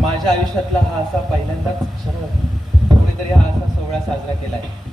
माझ्या आयुष्यातला हा असा पहिल्यांदाच क्षण होता. कोणीतरी हा असा सोहळा साजरा केलाय.